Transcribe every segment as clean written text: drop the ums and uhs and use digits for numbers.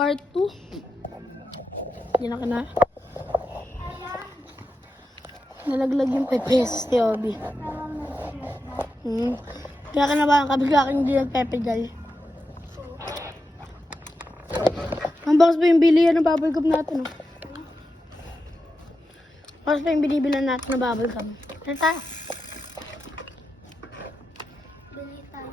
part 2. Yan na ka na. Nalaglag yung 5 pesos ni Obi. Kaya ka na ba ang kabigla aking hindi nagpepedal? Ang bakas pa yung bilihan ng bubble gum natin. Oh. Bakas pa yung binibilan natin ng bubble gum. Ano tayo? Bili tayo.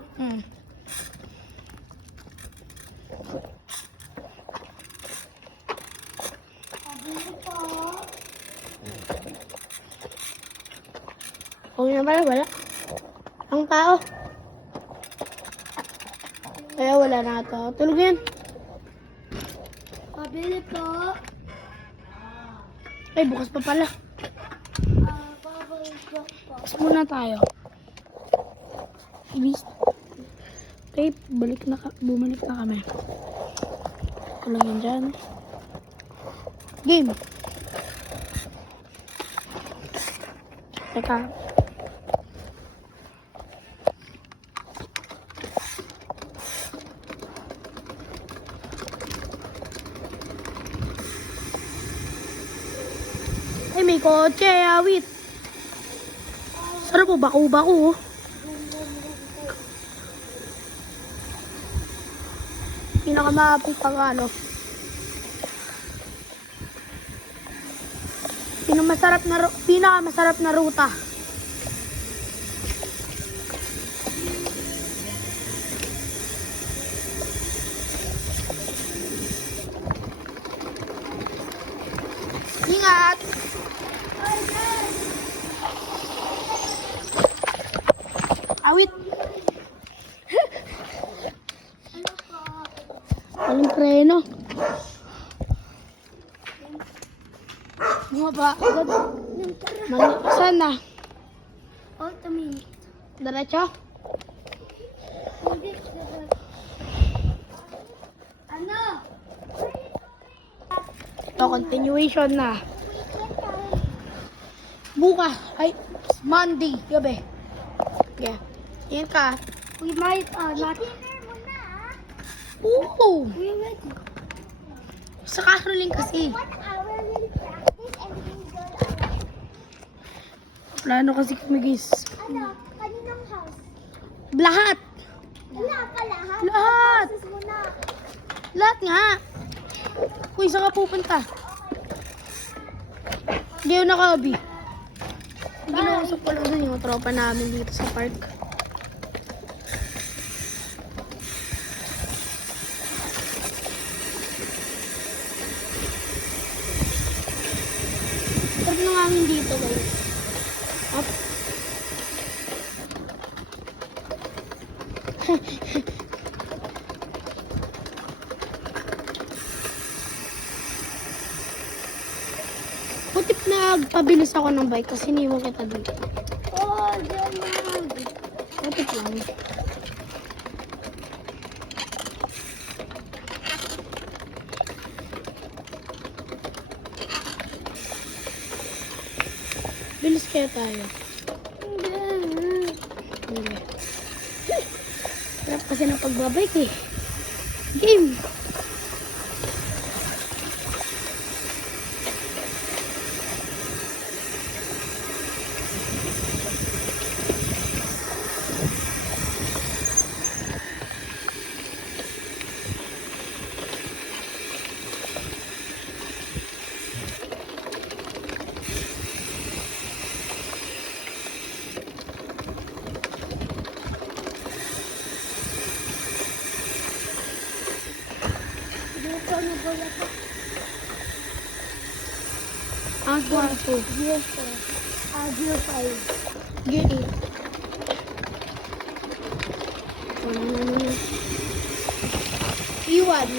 Bili po. Okay na pala, wala. Ang tao. Kaya wala na ito. Tulog yan. Pabili po. Ay, bukas pa pala. Bubble gum po. Bukas muna tayo. Ibis. Okay, bumalik na kami. Ito lang yan dyan. Game. Teka. Ay, may kotse, awit. Sarap po, baku-baku. Pinakamapit ang ano. Pinakamasarap na ruta. Ingat! Awit! Walang preno. Mga ba? Saan na? Ultimate. Diretso? Ano? Ito, continuation na. Bukas. Ay, Monday. Gabi. Yeah. Yan ka. We might not. Oo. We ready. Sa caroling kasi. 1 hour will practice and we go out. Plano kasi kami guys. Ano? Kaninang house? Lahat. Wala ka lahat. Lahat. Houses mo na. Lahat nga. Uy, saan ka pupunta? Hindi ako nakabi. Ginausap ko lang dun yung tropa namin dito sa park. Sarap ng hangin dito guys. Up. Putip nagpabilis ako ng bike kasi iniwan kita dito. Oh, dyan lang. Putip lang. Bilis kaya tayo. Hindi. Sarap kasi ng pagbabike eh. Game! Dito na bola ko. Ang kwarto. Gear 4. Gear 5. Gear 8. Iwan.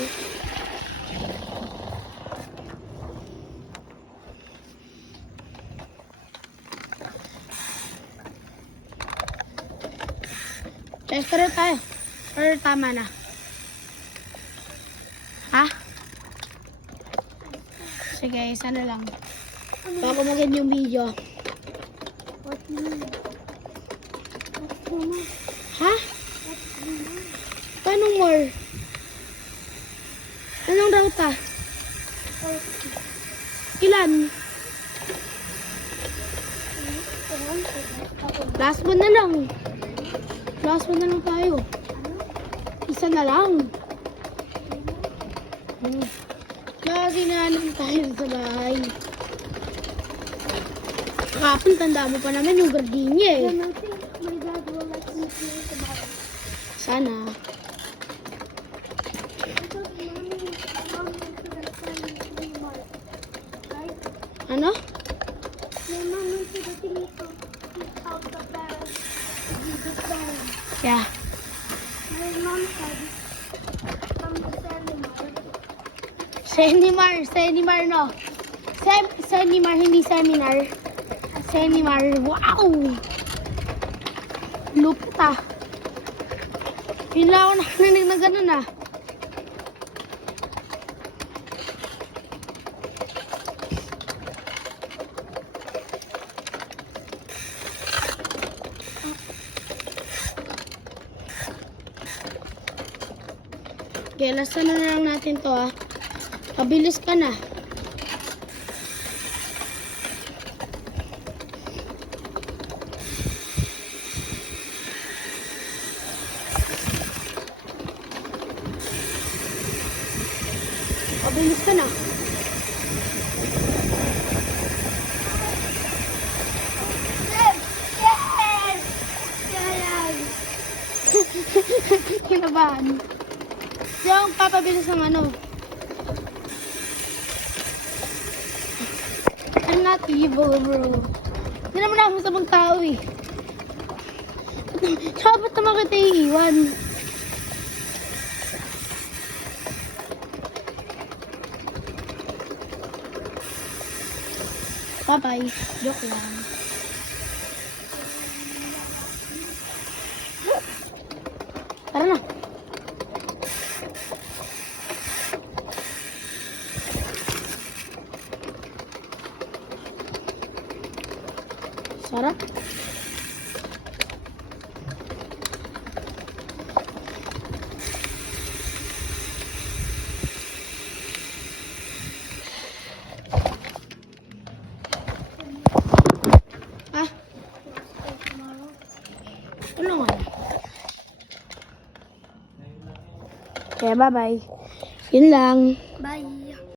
Tester tayo. Or tama na? Ha? Sige, isa na lang. Bago mag-end yung video. What mean? What's the more? Ha? What's the more? Paano more? Anong route ah? Ilan? Last one na lang. Last one na lang tayo. Isa na lang. Kasi naanong tayo sa bahay. Kapon, tanda mo pa naman yung gardenia eh. Then I think my dad will let me play the ball. Sana. Because mom went to the family mart, right? Ano? My mom went to the thing to pick out the parents. The parents. Yeah. My mom said from the family mart. Senimar no. Senimar, hindi seminar. Senimar, wow! Lupit ah. Yun lang ako nakarinig na ganun ah. Okay, last na lang natin to ah. Pabilis ka na. Pabilis ka na. Kinabahan. Yung papabilis ng ano. I'm not evil, bro. Hindi naman ako sa mga tao eh. Tsaka ba't naman kita iiwan? Bye-bye. Joke lang. Tara na. Sarap. Ah. Tulungan. Okay, bye-bye. Yun lang. Bye.